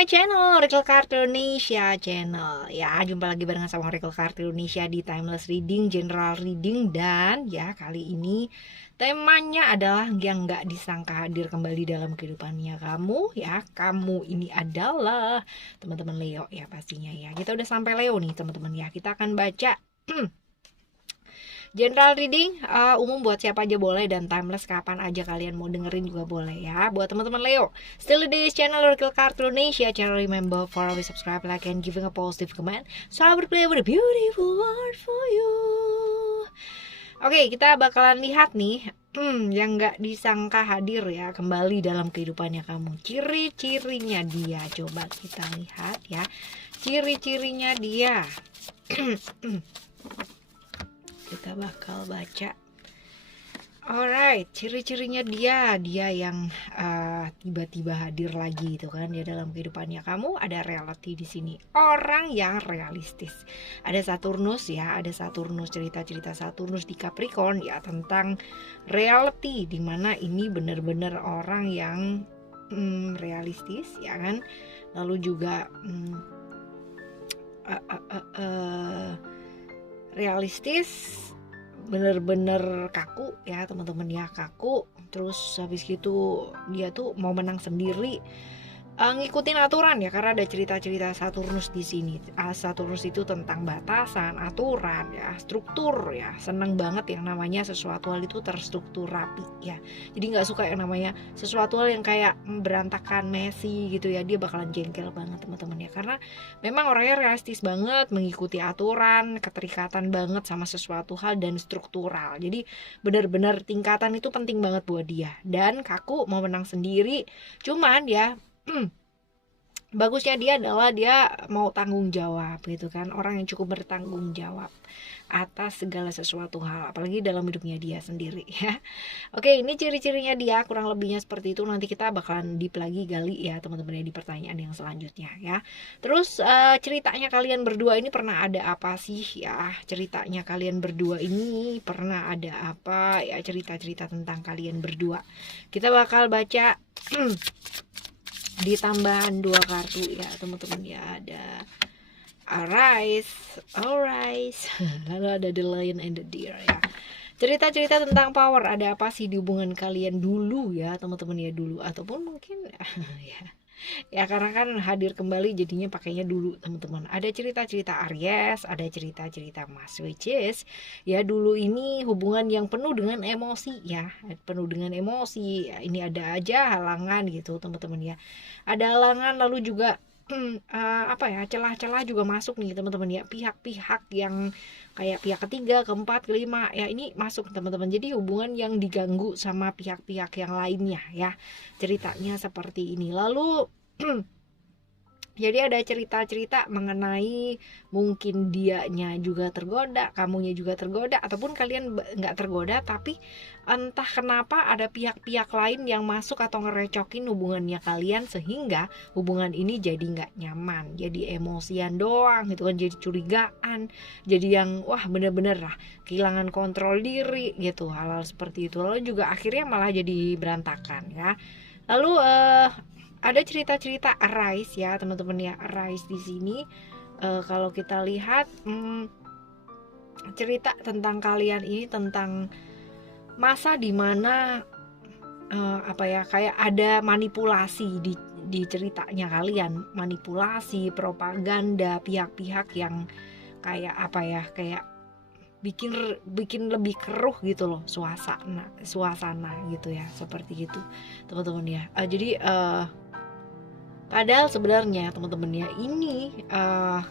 my channel, Oracle Card Indonesia channel. Ya, jumpa lagi barengan sama Oracle Card Indonesia di Timeless Reading, General Reading. Dan ya, kali ini temanya adalah yang gak disangka hadir kembali dalam kehidupannya kamu. Ya, kamu ini adalah teman-teman Leo ya pastinya ya. Kita udah sampai Leo nih teman-teman ya. Kita akan baca general reading umum buat siapa aja boleh, dan timeless kapan aja kalian mau dengerin juga boleh ya. Buat teman-teman Leo, still this channel Oracle Card Indonesia channel, remember for always subscribe, like, and giving a positive comment, so I will play with a beautiful word for you. Oke, kita bakalan lihat nih yang gak disangka hadir ya kembali dalam kehidupannya kamu. Ciri-cirinya dia, coba kita lihat ya. Ciri-cirinya dia. Kita bakal baca. Alright, ciri-cirinya dia yang tiba-tiba hadir lagi itu kan dia dalam kehidupannya kamu. Ada reality di sini, orang yang realistis. Ada Saturnus ya, ada Saturnus, cerita-cerita Saturnus di Capricorn ya tentang reality, dimana ini benar-benar orang yang realistis ya kan. Lalu juga realistis, bener-bener kaku ya teman-teman ya, kaku. Terus habis gitu dia tuh mau menang sendiri, ngikutin aturan ya, karena ada cerita-cerita Saturnus di sini. Saturnus itu tentang batasan, aturan ya, struktur ya. Seneng banget yang namanya sesuatu hal itu terstruktur rapi ya. Jadi nggak suka yang namanya sesuatu hal yang kayak berantakan, messy gitu ya. Dia bakalan jengkel banget teman-teman ya, karena memang orangnya realistis banget, mengikuti aturan, keterikatan banget sama sesuatu hal dan struktural. Jadi benar-benar tingkatan itu penting banget buat dia. Dan kaku, mau menang sendiri. Cuman ya bagusnya dia adalah dia mau tanggung jawab gitu kan, orang yang cukup bertanggung jawab atas segala sesuatu hal, apalagi dalam hidupnya dia sendiri ya. Oke, ini ciri-cirinya dia kurang lebihnya seperti itu. Nanti kita bakalan deep lagi gali ya teman-teman ya di pertanyaan yang selanjutnya ya. Terus ceritanya kalian berdua ini pernah ada apa sih ya? Ceritanya kalian berdua ini pernah ada apa ya, cerita-cerita tentang kalian berdua. Kita bakal baca di tambahan 2 kartu ya teman-teman ya. Ada Arise, lalu ada The Lion and the Deer ya. Cerita-cerita tentang power, ada apa sih di hubungan kalian dulu ya teman-teman ya, dulu ataupun mungkin ya karena kan hadir kembali jadinya pakainya dulu teman-teman. Ada cerita-cerita Aries, ada cerita-cerita Mas, which is ya dulu ini hubungan yang penuh dengan emosi ya, penuh dengan emosi ya. Ini ada aja halangan gitu teman-teman ya, ada halangan. Lalu juga celah-celah juga masuk nih teman-teman ya, pihak-pihak yang kayak pihak ketiga, keempat, kelima ya, ini masuk teman-teman. Jadi hubungan yang diganggu sama pihak-pihak yang lainnya ya, ceritanya seperti ini. Lalu jadi ada cerita-cerita mengenai mungkin dianya juga tergoda, kamunya juga tergoda, ataupun kalian nggak tergoda tapi entah kenapa ada pihak-pihak lain yang masuk atau ngerecokin hubungannya kalian, sehingga hubungan ini jadi nggak nyaman, jadi emosian doang gitu kan, jadi curigaan, jadi yang wah bener-bener lah kehilangan kontrol diri gitu, hal-hal seperti itu. Lalu juga akhirnya malah jadi berantakan ya. Lalu ada cerita-cerita Arise ya teman-teman ya. Arise di sini kalau kita lihat cerita tentang kalian ini tentang masa dimana kayak ada manipulasi di ceritanya kalian, manipulasi, propaganda, pihak-pihak yang kayak kayak bikin lebih keruh gitu loh suasana gitu ya, seperti gitu teman-teman ya. Jadi padahal sebenarnya teman-teman ya, ini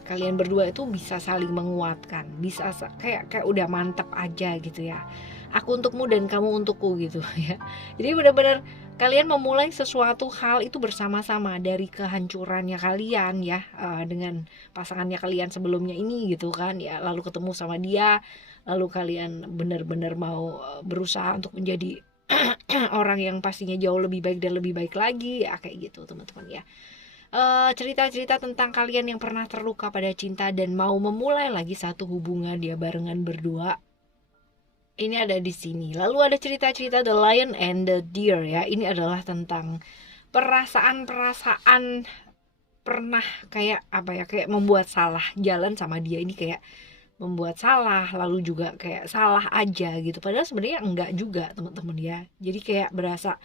kalian berdua itu bisa saling menguatkan, bisa kayak udah mantep aja gitu ya. Aku untukmu dan kamu untukku gitu ya. Jadi benar-benar kalian memulai sesuatu hal itu bersama-sama dari kehancurannya kalian ya, dengan pasangannya kalian sebelumnya ini gitu kan ya. Lalu ketemu sama dia, lalu kalian benar-benar mau berusaha untuk menjadi orang yang pastinya jauh lebih baik dan lebih baik lagi ya, kayak gitu teman-teman ya. Cerita-cerita tentang kalian yang pernah terluka pada cinta dan mau memulai lagi satu hubungan dia barengan berdua, ini ada di sini. Lalu ada cerita-cerita The Lion and the Deer ya. Ini adalah tentang perasaan pernah kayak apa ya, kayak membuat salah jalan sama dia ini, kayak membuat salah lalu juga kayak salah aja gitu, padahal sebenarnya enggak juga teman-teman ya. Jadi kayak berasa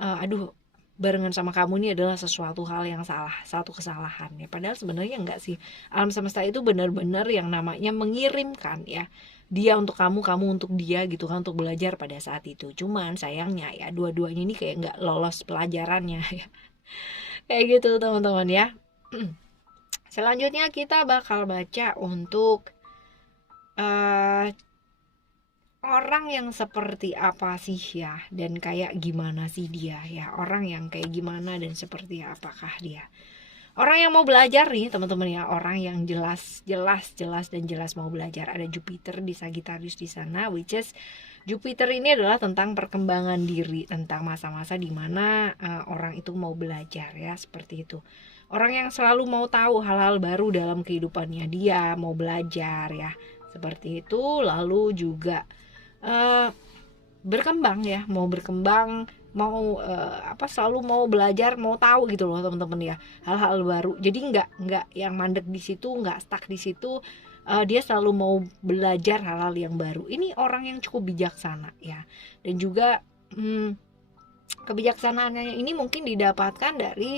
aduh, barengan sama kamu ini adalah sesuatu hal yang salah, satu kesalahan ya, padahal sebenarnya enggak sih. Alam semesta itu benar-benar yang namanya mengirimkan ya, dia untuk kamu, kamu untuk dia gitu kan, untuk belajar pada saat itu. Cuman sayangnya ya dua-duanya ini kayak nggak lolos pelajarannya ya. Kayak gitu teman-teman ya. Selanjutnya kita bakal baca untuk eh, orang yang seperti apa sih ya, dan kayak gimana sih dia ya, orang yang kayak gimana dan seperti apakah dia. Orang yang mau belajar nih teman-teman ya, orang yang jelas dan jelas mau belajar. Ada Jupiter di Sagittarius di sana, which is Jupiter ini adalah tentang perkembangan diri, tentang masa-masa dimana orang itu mau belajar ya, seperti itu. Orang yang selalu mau tahu hal-hal baru dalam kehidupannya dia, mau belajar ya, seperti itu. Lalu juga berkembang ya, mau berkembang, mau selalu mau belajar, mau tahu gitu loh teman-teman ya, hal-hal baru. Jadi nggak yang mandek di situ, nggak stuck di situ. Dia selalu mau belajar hal-hal yang baru. Ini orang yang cukup bijaksana ya, dan juga kebijaksanaannya ini mungkin didapatkan dari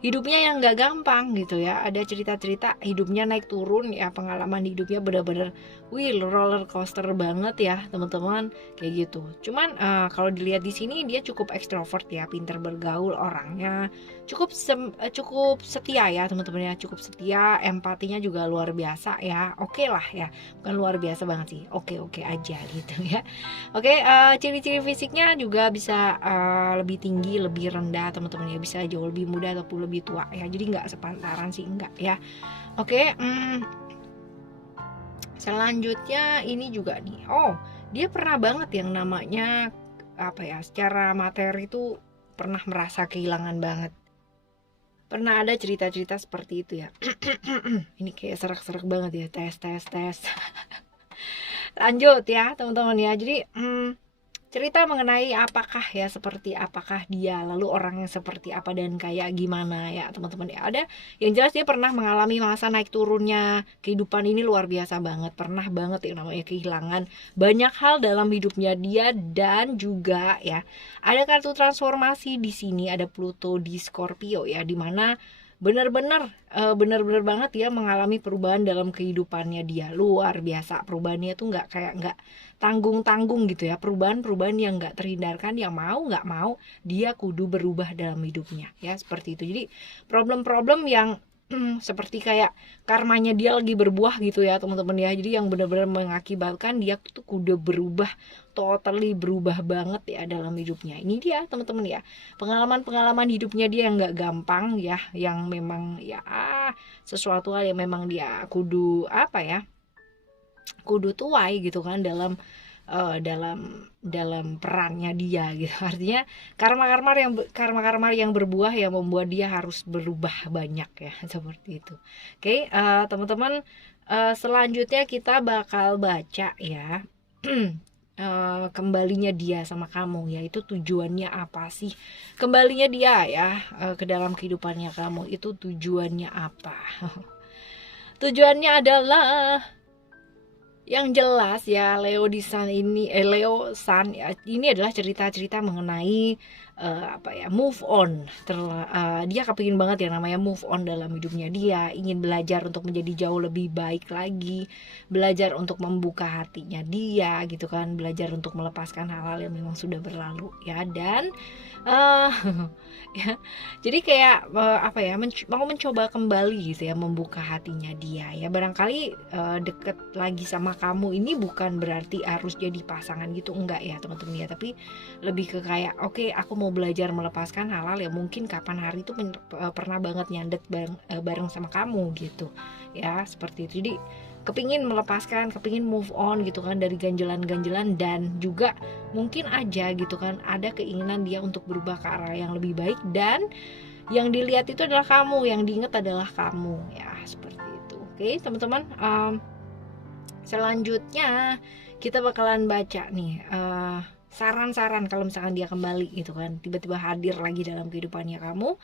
hidupnya yang gak gampang gitu ya. Ada cerita-cerita hidupnya naik turun ya, pengalaman hidupnya benar-benar roller coaster banget ya teman-teman, kayak gitu. Cuman kalau dilihat di sini dia cukup ekstrovert ya, pinter bergaul orangnya, cukup setia ya teman-teman ya, cukup setia, empatinya juga luar biasa ya. Oke lah ya, bukan luar biasa banget sih, oke aja gitu ya. Oke, ciri-ciri fisiknya juga bisa lebih tinggi, lebih rendah teman-teman ya, bisa jauh lebih muda ataupun lebih tua ya, jadi nggak sepantaran sih, enggak ya. Oke, selanjutnya ini juga nih, dia pernah banget yang namanya apa ya, secara materi itu pernah merasa kehilangan banget, pernah ada cerita-cerita seperti itu ya. Ini kayak serak-serak banget ya, tes. Lanjut ya teman-teman ya. Jadi cerita mengenai apakah ya, seperti apakah dia, lalu orang yang seperti apa dan kayak gimana ya teman-teman ya. Ada yang jelas dia pernah mengalami masa naik turunnya kehidupan ini luar biasa banget, pernah banget yang namanya kehilangan banyak hal dalam hidupnya dia. Dan juga ya ada kartu transformasi di sini, ada Pluto di Scorpio ya, dimana benar-benar banget dia mengalami perubahan dalam kehidupannya dia, luar biasa. Perubahannya tuh nggak tanggung-tanggung gitu ya, perubahan yang nggak terhindarkan, yang mau nggak mau dia kudu berubah dalam hidupnya ya, seperti itu. Jadi problem-problem yang seperti kayak karmanya dia lagi berbuah gitu ya teman-teman ya, jadi yang benar-benar mengakibatkan dia tuh kudu berubah, totally berubah banget ya dalam hidupnya. Ini dia teman-teman ya, pengalaman hidupnya dia yang nggak gampang ya, yang memang ya sesuatu hal yang memang dia kudu apa ya, kudu tuai gitu kan dalam dalam perannya dia gitu. Artinya karma yang berbuah yang membuat dia harus berubah banyak ya, seperti itu. Oke, teman-teman, selanjutnya kita bakal baca ya kembalinya dia sama kamu, yaitu tujuannya apa sih kembalinya dia ya ke dalam kehidupannya kamu, itu tujuannya apa. Tujuannya adalah yang jelas ya, Leo Sun ya, ini adalah cerita-cerita mengenai apa ya, move on. Dia kepingin banget ya namanya move on dalam hidupnya dia, ingin belajar untuk menjadi jauh lebih baik lagi, belajar untuk membuka hatinya dia gitu kan, belajar untuk melepaskan hal-hal yang memang sudah berlalu ya. Dan ya, jadi kayak apa ya, mau mencoba kembali gitu ya, membuka hatinya dia ya. Barangkali deket lagi sama kamu ini bukan berarti harus jadi pasangan gitu, enggak ya teman-teman ya, tapi lebih ke kayak oke, aku mau belajar melepaskan hal-hal yang mungkin kapan hari itu pernah banget nyandet bareng sama kamu gitu ya, seperti itu. Jadi kepingin melepaskan, kepingin move on gitu kan dari ganjelan-ganjelan, dan juga mungkin aja gitu kan ada keinginan dia untuk berubah ke arah yang lebih baik, dan yang dilihat itu adalah kamu, yang diingat adalah kamu ya, seperti itu. Oke teman-teman, selanjutnya kita bakalan baca nih saran-saran kalau misalkan dia kembali gitu kan, tiba-tiba hadir lagi dalam kehidupannya kamu.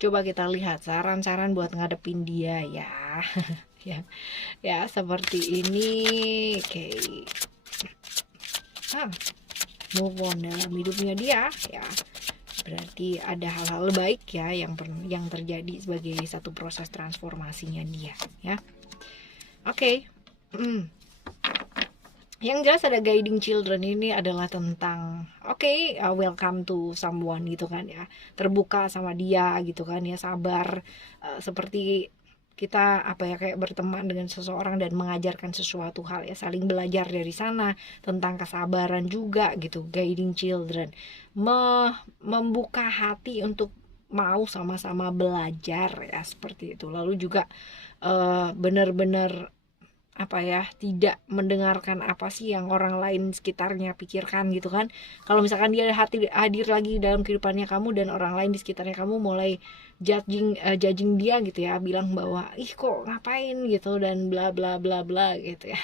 Coba kita lihat saran-saran buat ngadepin dia ya. Ya, ya seperti ini. Oke. Move on dalam hidupnya dia ya. Berarti ada hal-hal baik ya yang terjadi sebagai satu proses transformasinya dia ya. Oke. Yang jelas ada guiding children ini adalah tentang welcome to someone gitu kan ya, terbuka sama dia gitu kan ya, sabar, seperti kita kayak berteman dengan seseorang dan mengajarkan sesuatu hal ya, saling belajar dari sana tentang kesabaran juga gitu. Guiding children membuka hati untuk mau sama-sama belajar ya, seperti itu. Lalu juga benar-benar tidak mendengarkan apa sih yang orang lain sekitarnya pikirkan gitu kan. Kalau misalkan dia hadir lagi dalam kehidupannya kamu dan orang lain di sekitarnya kamu mulai judging dia gitu ya, bilang bahwa ih kok ngapain gitu dan bla bla bla bla gitu ya,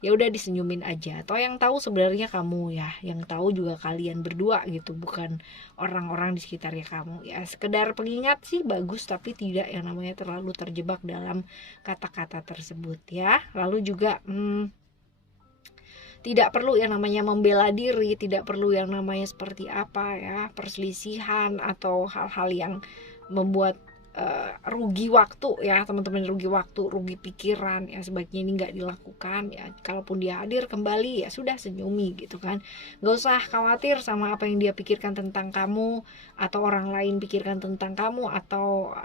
ya udah disenyumin aja. Atau yang tahu sebenarnya kamu ya, yang tahu juga kalian berdua gitu, bukan orang-orang di sekitarnya kamu ya. Sekedar pengingat sih bagus, tapi tidak yang namanya terlalu terjebak dalam kata-kata tersebut ya. Lalu juga tidak perlu yang namanya membela diri, tidak perlu yang namanya seperti perselisihan atau hal-hal yang membuat rugi waktu ya teman-teman, rugi pikiran ya. Sebaiknya ini nggak dilakukan ya. Kalaupun dia hadir kembali ya sudah, senyumi gitu kan. Nggak usah khawatir sama apa yang dia pikirkan tentang kamu, atau orang lain pikirkan tentang kamu, atau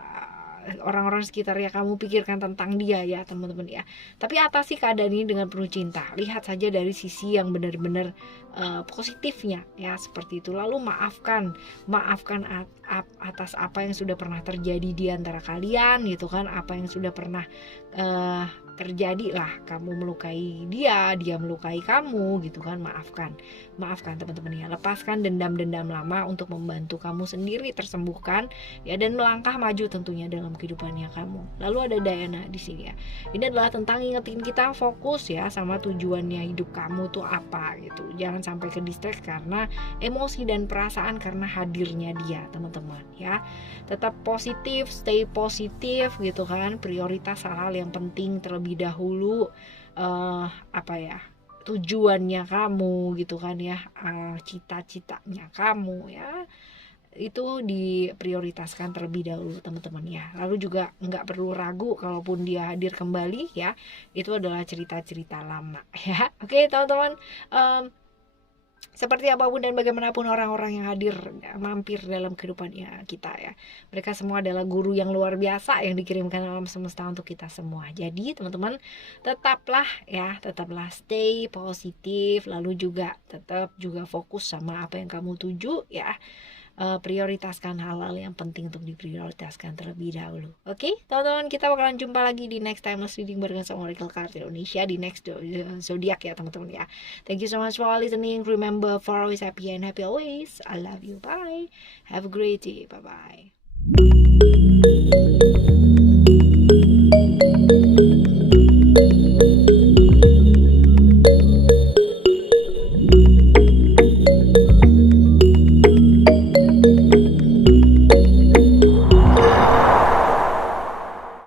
orang-orang sekitarnya kamu pikirkan tentang dia ya teman-teman ya. Tapi atasi keadaan ini dengan penuh cinta. Lihat saja dari sisi yang benar-benar positifnya ya, seperti itu. Lalu maafkan atas apa yang sudah pernah terjadi di antara kalian gitu kan. Apa yang sudah pernah terjadi lah, kamu melukai dia melukai kamu gitu kan. Maafkan teman-teman ya. Lepaskan dendam-dendam lama untuk membantu kamu sendiri tersembuhkan ya, dan melangkah maju tentunya dalam kehidupannya kamu. Lalu ada Diana di sini ya. Ini adalah tentang ngingetin kita fokus ya sama tujuannya hidup kamu tuh apa gitu. Jangan sampai ke distract karena emosi dan perasaan karena hadirnya dia teman-teman ya. Tetap positif, stay positif gitu kan. Prioritas hal-hal yang penting terlebih dahulu, tujuannya kamu gitu kan ya, cita-citanya kamu ya, itu diprioritaskan terlebih dahulu teman-teman ya. Lalu juga nggak perlu ragu kalaupun dia hadir kembali ya, itu adalah cerita-cerita lama ya. Oke teman-teman, seperti apapun dan bagaimanapun orang-orang yang hadir mampir dalam kehidupannya kita ya, mereka semua adalah guru yang luar biasa yang dikirimkan alam semesta untuk kita semua. Jadi teman-teman tetaplah stay positif, lalu juga tetap juga fokus sama apa yang kamu tuju ya. Prioritaskan hal-hal yang penting untuk diprioritaskan terlebih dahulu. Oke, teman-teman, kita bakalan jumpa lagi di next timeless reading bareng sama Oracle Card Indonesia di next zodiac ya teman-teman ya. Thank you so much for listening. Remember, for always happy and happy always. I love you. Bye. Have a great day. Bye bye.